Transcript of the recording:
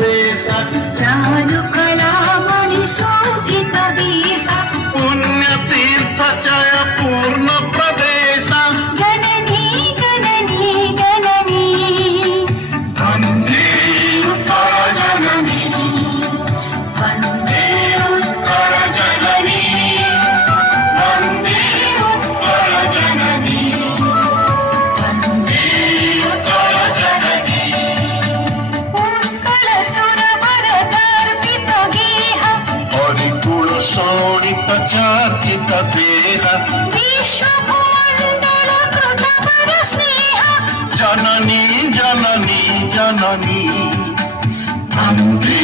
देश चारु कलामणि शोभित वेश पुण्यतीर्थ जय पूर्ण प्रदेश जननी जननी जननी वन्दे उत्तर जननी वन्दे उत्तर जननी वन्दे उत्तर जननी वन्दे उत्तर जननी उत्कल सुरवरदर्पित गेह हरिकुल शोणित चर्चित देह विश्वभुमण्डल कृत वर स्नेह जननी जननी जननी वन्दे